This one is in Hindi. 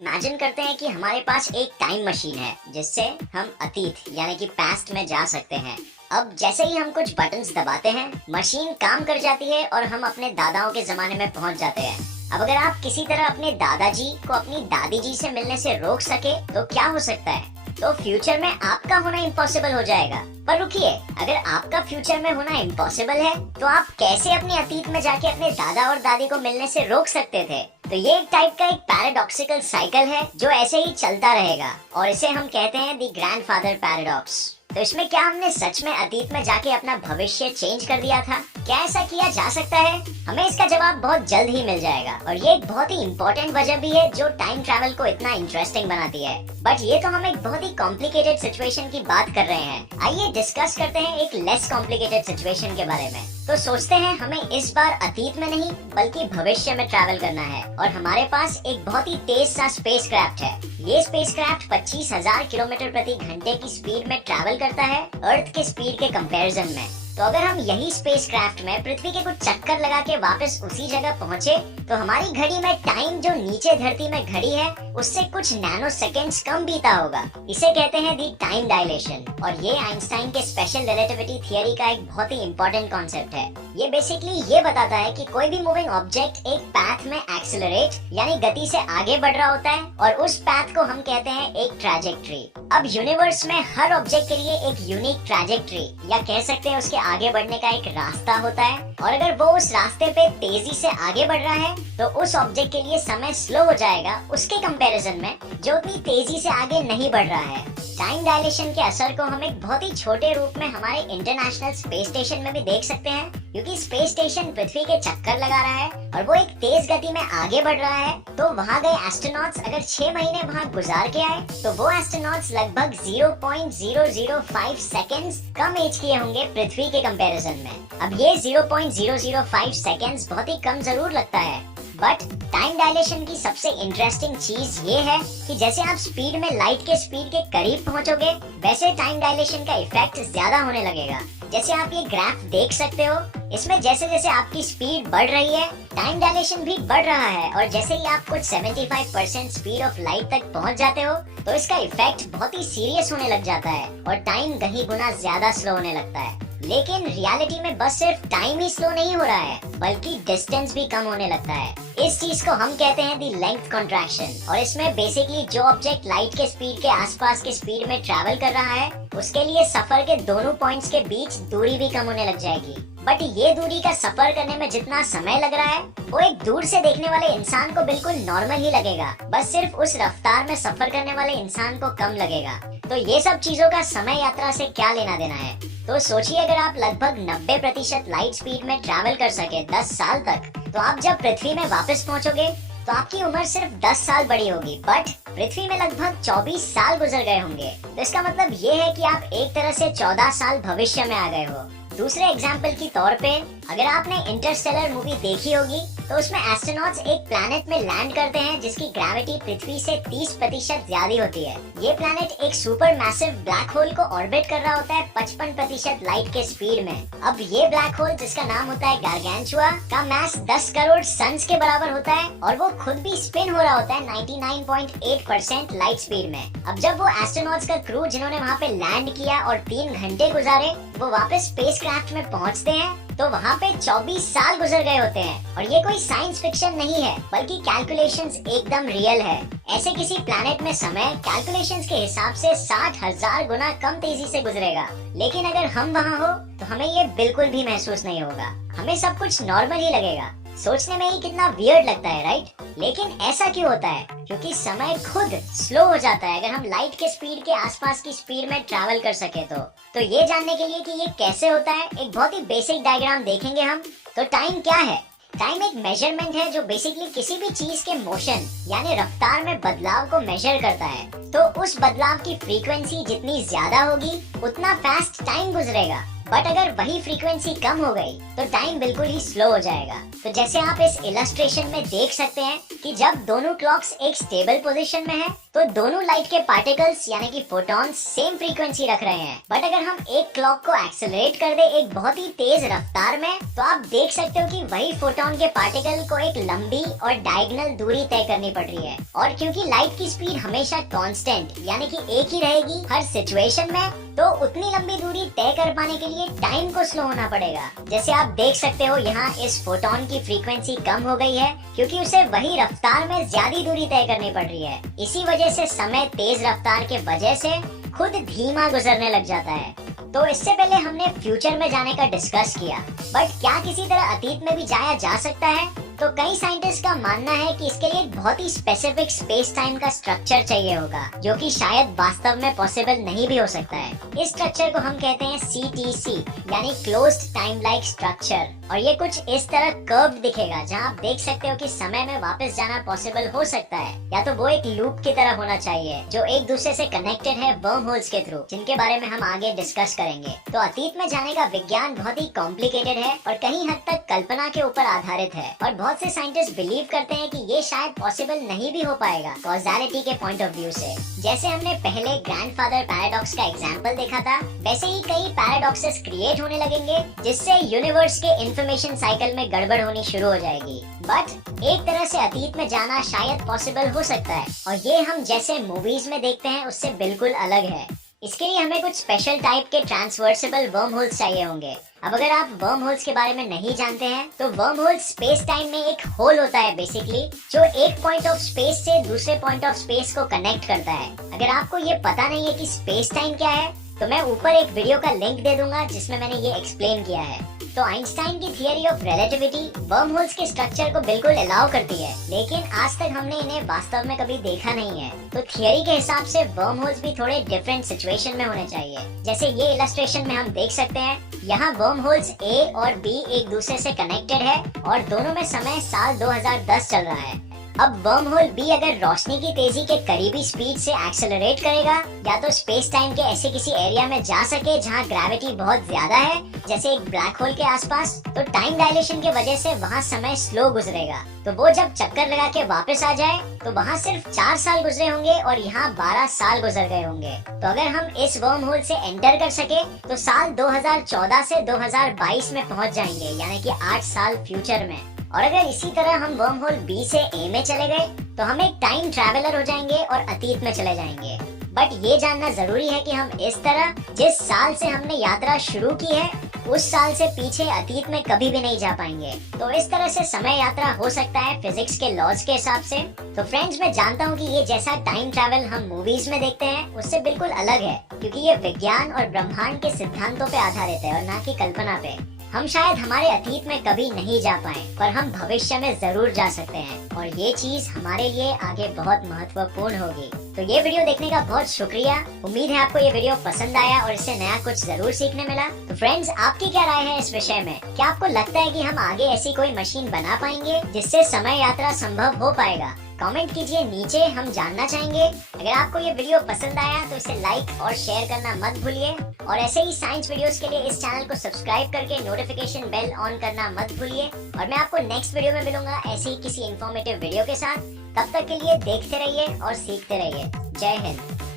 इमेजिन करते हैं कि हमारे पास एक टाइम मशीन है जिससे हम अतीत यानी कि पास्ट में जा सकते हैं। अब जैसे ही हम कुछ बटन्स दबाते हैं मशीन काम कर जाती है और हम अपने दादाओं के जमाने में पहुंच जाते हैं। अब अगर आप किसी तरह अपने दादाजी को अपनी दादी जी से मिलने से रोक सके तो क्या हो सकता है? तो फ्यूचर में आपका होना इम्पॉसिबल हो जाएगा। पर रुकिए, अगर आपका फ्यूचर में होना इम्पॉसिबल है तो आप कैसे अपने अतीत में जाके अपने दादा और दादी को मिलने से रोक सकते थे? तो ये एक टाइप का एक पैराडॉक्सिकल साइकिल है जो ऐसे ही चलता रहेगा और इसे हम कहते हैं द ग्रैंडफादर पैराडॉक्स। तो इसमें क्या हमने सच में अतीत में जाके अपना भविष्य चेंज कर दिया था? क्या ऐसा किया जा सकता है? हमें इसका जवाब बहुत जल्द ही मिल जाएगा और ये एक बहुत ही इम्पोर्टेंट वजह भी है जो टाइम ट्रैवल को इतना इंटरेस्टिंग बनाती है। बट ये तो हम एक बहुत ही कॉम्प्लिकेटेड सिचुएशन की बात कर रहे हैं। आइए डिस्कस करते हैं एक लेस कॉम्प्लिकेटेड सिचुएशन के बारे में। तो सोचते हैं हमें इस बार अतीत में नहीं बल्कि भविष्य में ट्रैवल करना है और हमारे पास एक बहुत ही तेज सा स्पेसक्राफ्ट है। ये स्पेसक्राफ्ट 25,000 किलोमीटर प्रति घंटे की स्पीड में ट्रैवल करता है अर्थ के स्पीड के कंपैरिजन में। तो अगर हम यही स्पेसक्राफ्ट में पृथ्वी के कुछ चक्कर लगा के वापस उसी जगह पहुँचे तो हमारी घड़ी में टाइम जो नीचे धरती में घड़ी है उससे कुछ नैनो सेकेंड्स कम बीता होगा। इसे कहते हैं दी टाइम डायलेशन और ये आइंस्टाइन के स्पेशल रिलेटिविटी थियरी का एक बहुत ही इम्पोर्टेंट कॉन्सेप्ट है। ये बेसिकली ये बताता है कि कोई भी मूविंग ऑब्जेक्ट एक पाथ में एक्सेलरेट यानी गति से आगे बढ़ रहा होता है और उस पाथ को हम कहते हैं एक ट्रैजेक्टरी। अब यूनिवर्स में हर ऑब्जेक्ट के लिए एक यूनिक ट्रैजेक्टरी या कह सकते हैं उसके आगे बढ़ने का एक रास्ता होता है और अगर वो उस रास्ते पे तेजी से आगे बढ़ रहा है तो उस ऑब्जेक्ट के लिए समय स्लो हो जाएगा उसके कंपैरिजन में जो उतनी तेजी से आगे नहीं बढ़ रहा है। टाइम डायलेशन के असर को हम एक बहुत ही छोटे रूप में हमारे इंटरनेशनल स्पेस स्टेशन में भी देख सकते हैं क्योंकि स्पेस स्टेशन पृथ्वी के चक्कर लगा रहा है और वो एक तेज गति में आगे बढ़ रहा है। तो वहाँ गए एस्ट्रोनॉट्स अगर 6 महीने वहाँ गुजार के आए तो वो एस्ट्रोनॉट्स लगभग 0.005 सेकेंड्स कम एज किए होंगे पृथ्वी के कंपैरिजन में। अब ये 0.005 सेकेंड्स बहुत ही कम जरूर लगता है बट टाइम डायलेशन की सबसे इंटरेस्टिंग चीज ये है कि जैसे आप स्पीड में लाइट के स्पीड के करीब पहुंचोगे वैसे टाइम डायलेशन का इफेक्ट ज्यादा होने लगेगा। जैसे आप ये ग्राफ देख सकते हो, इसमें जैसे जैसे आपकी स्पीड बढ़ रही है टाइम डायलेशन भी बढ़ रहा है और जैसे ही आप कुछ 75% स्पीड ऑफ लाइट तक पहुंच जाते हो तो इसका इफेक्ट बहुत ही सीरियस होने लग जाता है और टाइम कहीं गुना ज्यादा स्लो होने लगता है। लेकिन रियलिटी में बस सिर्फ टाइम ही स्लो नहीं हो रहा है बल्कि डिस्टेंस भी कम होने लगता है। इस चीज को हम कहते हैं दी लेंथ कॉन्ट्रैक्शन और इसमें बेसिकली जो ऑब्जेक्ट लाइट के स्पीड के आसपास के स्पीड में ट्रैवल कर रहा है उसके लिए सफर के दोनों पॉइंट्स के बीच दूरी भी कम होने लग जाएगी। बट ये दूरी का सफर करने में जितना समय लग रहा है वो एक दूर से देखने वाले इंसान को बिल्कुल नॉर्मल ही लगेगा, बस सिर्फ उस रफ्तार में सफर करने वाले इंसान को कम लगेगा। तो ये सब चीजों का समय यात्रा से क्या लेना देना है? तो सोचिए अगर आप लगभग 90% लाइट स्पीड में ट्रैवल कर सके 10 साल तक तो आप जब पृथ्वी में वापस पहुंचोगे तो आपकी उम्र सिर्फ 10 साल बड़ी होगी बट पृथ्वी में लगभग 24 साल गुजर गए होंगे। तो इसका मतलब ये है कि आप एक तरह से 14 साल भविष्य में आ गए हो। दूसरे एग्जाम्पल की तौर पे अगर आपने इंटरस्टेलर मूवी देखी होगी तो उसमें एस्ट्रोनॉट्स एक प्लैनेट में लैंड करते हैं जिसकी ग्रेविटी पृथ्वी से 30% ज्यादा होती है। ये प्लैनेट एक सुपर मैसिव ब्लैक होल को ऑर्बिट कर रहा होता है 55% लाइट के स्पीड में। अब ये ब्लैक होल जिसका नाम होता है गारगेंचुआ का मास 10 करोड़ सन्स के बराबर होता है और वो खुद भी स्पिन हो रहा होता है 99.8% लाइट स्पीड में। अब जब वो एस्ट्रोनॉट्स का क्रू जिन्होंने वहाँ पे लैंड किया और 3 घंटे गुजारे वो वापस स्पेसक्राफ्ट में पहुँचते हैं तो वहाँ पे 24 साल गुजर गए होते हैं और ये कोई साइंस फिक्शन नहीं है बल्कि कैलकुलेशंस एकदम रियल है। ऐसे किसी प्लैनेट में समय कैलकुलेशंस के हिसाब से 60,000 गुना कम तेजी से गुजरेगा। लेकिन अगर हम वहाँ हो तो हमें ये बिल्कुल भी महसूस नहीं होगा, हमें सब कुछ नॉर्मल ही लगेगा। सोचने में ही कितना वियर्ड लगता है राइट? लेकिन ऐसा क्यों होता है? क्योंकि समय खुद स्लो हो जाता है अगर हम लाइट के स्पीड के आसपास की स्पीड में ट्रैवल कर सके तो ये जानने के लिए कि ये कैसे होता है एक बहुत ही बेसिक डायग्राम देखेंगे हम। तो टाइम क्या है? टाइम एक मेजरमेंट है जो बेसिकली किसी भी चीज के मोशन यानी रफ्तार में बदलाव को मेजर करता है। तो उस बदलाव की फ्रीक्वेंसी जितनी ज्यादा होगी उतना फास्ट टाइम गुजरेगा। बट अगर वही फ्रीक्वेंसी कम हो गई तो टाइम बिल्कुल ही स्लो हो जाएगा। तो जैसे आप इस इलस्ट्रेशन में देख सकते हैं कि जब दोनों क्लॉक्स एक स्टेबल पोजीशन में है तो दोनों लाइट के पार्टिकल्स यानी कि फोटॉन्स सेम फ्रीक्वेंसी रख रहे हैं। बट अगर हम एक क्लॉक को एक्सेलरेट कर दे एक बहुत ही तेज रफ्तार में तो आप देख सकते हो कि वही फोटोन के पार्टिकल को एक लंबी और डायगोनल दूरी तय करनी पड़ रही है। और क्योंकि लाइट की स्पीड हमेशा कांस्टेंट यानी कि एक ही रहेगी हर सिचुएशन में, तो उतनी लंबी दूरी तय कर पाने के लिए टाइम को स्लो होना पड़ेगा। जैसे आप देख सकते हो यहाँ इस फोटोन की फ्रीक्वेंसी कम हो गई है क्योंकि उसे वही रफ्तार में ज्यादा दूरी तय करनी पड़ रही है। इसी वजह से समय तेज रफ्तार के वजह से खुद धीमा गुजरने लग जाता है। तो इससे पहले हमने फ्यूचर में जाने का डिस्कस किया, बट क्या किसी तरह अतीत में भी जाया जा सकता है? तो कई साइंटिस्ट का मानना है कि इसके लिए एक बहुत ही स्पेसिफिक स्पेस टाइम का स्ट्रक्चर चाहिए होगा जो कि शायद वास्तव में पॉसिबल नहीं भी हो सकता है। इस स्ट्रक्चर को हम कहते हैं CTC यानी क्लोज्ड टाइम लाइक स्ट्रक्चर। और ये कुछ इस तरह कर्व दिखेगा जहाँ आप देख सकते हो कि समय में वापस जाना पॉसिबल हो सकता है, या तो वो एक लूप की तरह होना चाहिए जो एक दूसरे से कनेक्टेड है वर्म होल्स के थ्रू, जिनके बारे में हम आगे डिस्कस करेंगे। तो अतीत में जाने का विज्ञान बहुत ही कॉम्प्लिकेटेड है और कहीं हद तक कल्पना के ऊपर आधारित है, और बहुत से साइंटिस्ट बिलीव करते हैं कि ये शायद पॉसिबल नहीं भी हो पाएगा कॉज़ैलिटी के पॉइंट ऑफ व्यू से। जैसे हमने पहले ग्रैंडफादर पैराडॉक्स का एग्जांपल देखा था, वैसे ही कई पैराडॉक्सेस क्रिएट होने लगेंगे जिससे यूनिवर्स के इंफॉर्मेशन साइकिल में गड़बड़ होनी शुरू हो जाएगी। बट एक तरह से अतीत में जाना शायद पॉसिबल हो सकता है, और ये हम जैसे मूवीज में देखते हैं उससे बिल्कुल अलग है। इसके लिए हमें कुछ स्पेशल टाइप के ट्रांसवर्सेबल वर्म होल्स चाहिए होंगे। अब अगर आप वर्म होल्स के बारे में नहीं जानते हैं तो वर्म होल स्पेस टाइम में एक होल होता है बेसिकली, जो एक पॉइंट ऑफ स्पेस से दूसरे पॉइंट ऑफ स्पेस को कनेक्ट करता है। अगर आपको ये पता नहीं है कि स्पेस टाइम क्या है तो मैं ऊपर एक वीडियो का लिंक दे दूंगा जिसमें मैंने ये एक्सप्लेन किया है। तो आइंस्टाइन की theory of relativity worm holes के स्ट्रक्चर को बिल्कुल अलाउ करती है, लेकिन आज तक हमने इन्हें वास्तव में कभी देखा नहीं है। तो थियरी के हिसाब से वर्म होल्स भी थोड़े डिफरेंट सिचुएशन में होने चाहिए। जैसे ये इलस्ट्रेशन में हम देख सकते हैं, यहाँ वर्म होल्स A और B एक दूसरे से कनेक्टेड है और दोनों में समय साल 2010 चल रहा है। अब वर्म होल B अगर रोशनी की तेजी के करीबी स्पीड से एक्सेलरेट करेगा या तो स्पेस टाइम के ऐसे किसी एरिया में जा सके जहाँ ग्रेविटी बहुत ज्यादा है, जैसे एक ब्लैक होल के आसपास, तो टाइम डायलेशन की वजह से वहाँ समय स्लो गुजरेगा। तो वो जब चक्कर लगा के वापस आ जाए तो वहाँ सिर्फ 4 साल गुजरे होंगे और यहाँ 12 साल गुजर गए होंगे। तो अगर हम इस वर्म होल से एंटर कर सके तो साल 2014 से 2022 में पहुँच जाएंगे, यानी कि 8 साल फ्यूचर में। और अगर इसी तरह हम वर्म होल B से A में चले गए तो हम एक टाइम ट्रैवलर हो जाएंगे और अतीत में चले जाएंगे। बट ये जानना जरूरी है कि हम इस तरह जिस साल से हमने यात्रा शुरू की है उस साल से पीछे अतीत में कभी भी नहीं जा पाएंगे। तो इस तरह से समय यात्रा हो सकता है फिजिक्स के लॉज के हिसाब से। तो फ्रेंड्स, मैं जानता हूँ कि ये जैसा टाइम ट्रैवल हम मूवीज में देखते हैं उससे बिल्कुल अलग है, क्योंकि ये विज्ञान और ब्रह्मांड के सिद्धांतों पे आधारित है और ना कि कल्पना पे। हम शायद हमारे अतीत में कभी नहीं जा पाए पर हम भविष्य में जरूर जा सकते हैं, और ये चीज हमारे लिए आगे बहुत महत्वपूर्ण होगी। तो ये वीडियो देखने का बहुत शुक्रिया। उम्मीद है आपको ये वीडियो पसंद आया और इससे नया कुछ जरूर सीखने मिला। तो फ्रेंड्स, आपकी क्या राय है इस विषय में? क्या आपको लगता है कि हम आगे ऐसी कोई मशीन बना पाएंगे जिससे समय यात्रा संभव हो पाएगा? कमेंट कीजिए नीचे, हम जानना चाहेंगे। अगर आपको ये वीडियो पसंद आया तो इसे लाइक और शेयर करना मत भूलिए, और ऐसे ही साइंस वीडियोस के लिए इस चैनल को सब्सक्राइब करके नोटिफिकेशन बेल ऑन करना मत भूलिए। और मैं आपको नेक्स्ट वीडियो में मिलूंगा ऐसे ही किसी इन्फॉर्मेटिव वीडियो के साथ। तब तक के लिए देखते रहिए और सीखते रहिए। जय हिंद।